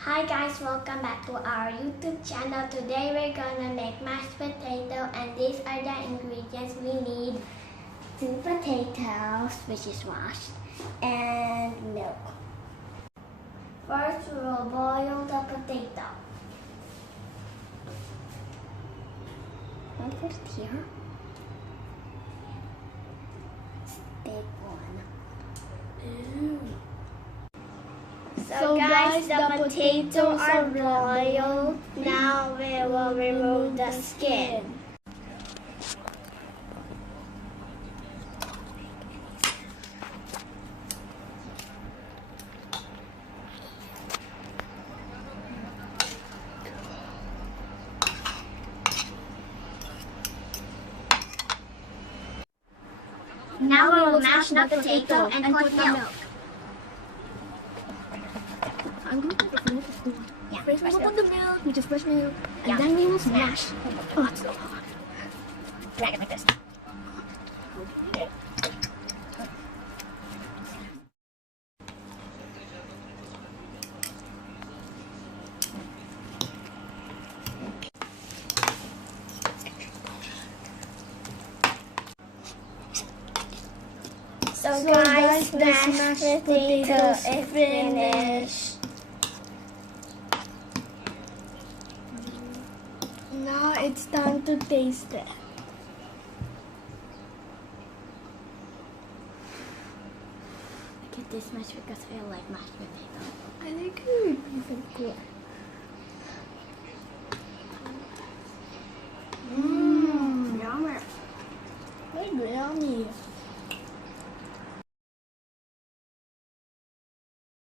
Hi guys, welcome back to our YouTube channel. Today we're gonna make mashed potato, and these are the ingredients we need. 2 potatoes, which is washed, and milk. First we'll boil the potato. I'll put it here. Big one. Ooh. So guys, the potatoes are boiled. Now we will remove the skin. Now we will mash the potato and put milk. I'm going to put the milk. Yeah, First we will put the milk, which is fresh milk, and then we will smash. Oh, it's so hard. Drag it like this. So guys, the mashed potato is finished. Now it's time to taste it. I get this much because I like mashed potato. I like it. It's so good. Yummy. Very yummy.